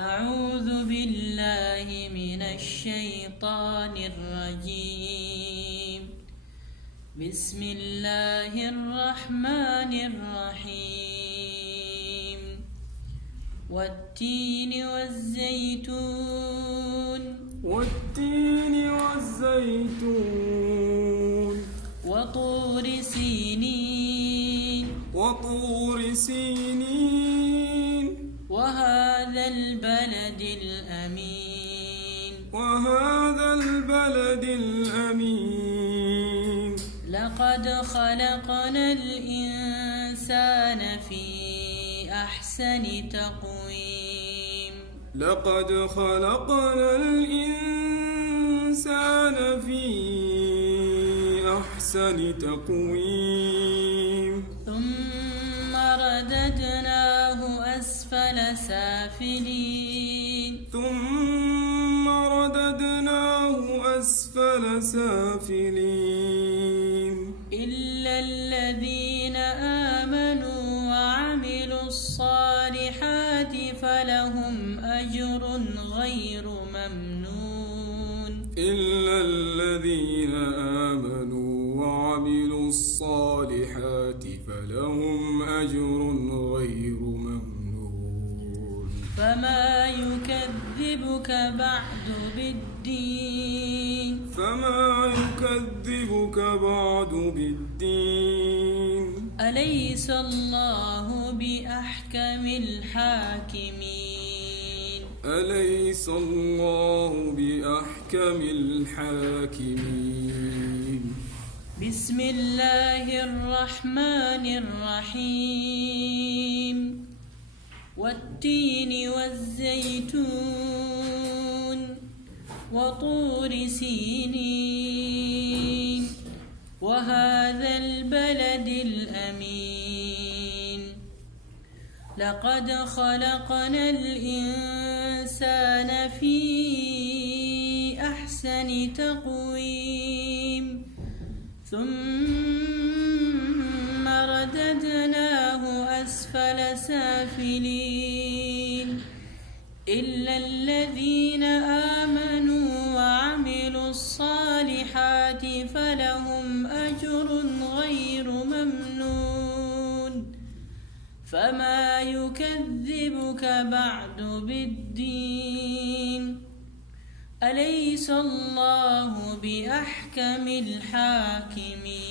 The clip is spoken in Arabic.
أعوذ بالله من الشيطان الرجيم. بسم الله الرحمن الرحيم. والتين والزيتون وطور سينين وهذا البلد الأمين لقد خلقنا الإنسان في أحسن تقويم ثم رددناه أسفل سافلين إلا الذين آمنوا وعملوا الصالحات فلهم أجر غير ممنون. فما يكذبك بعد بالدين أليس الله بأحكم الحاكمين. بسم الله الرحمن الرحيم. والتين والزيتون وطور سينين وهذا البلد الأمين لقد خلقنا الإنسان في أحسن تقويم ثم رددناه أسفل سافلين إلا الذين آمنوا وعملوا الصالحات فلهم أجر غير ممنون. فما يكذبك بعد بالدين أليس الله بأحكم الحاكمين.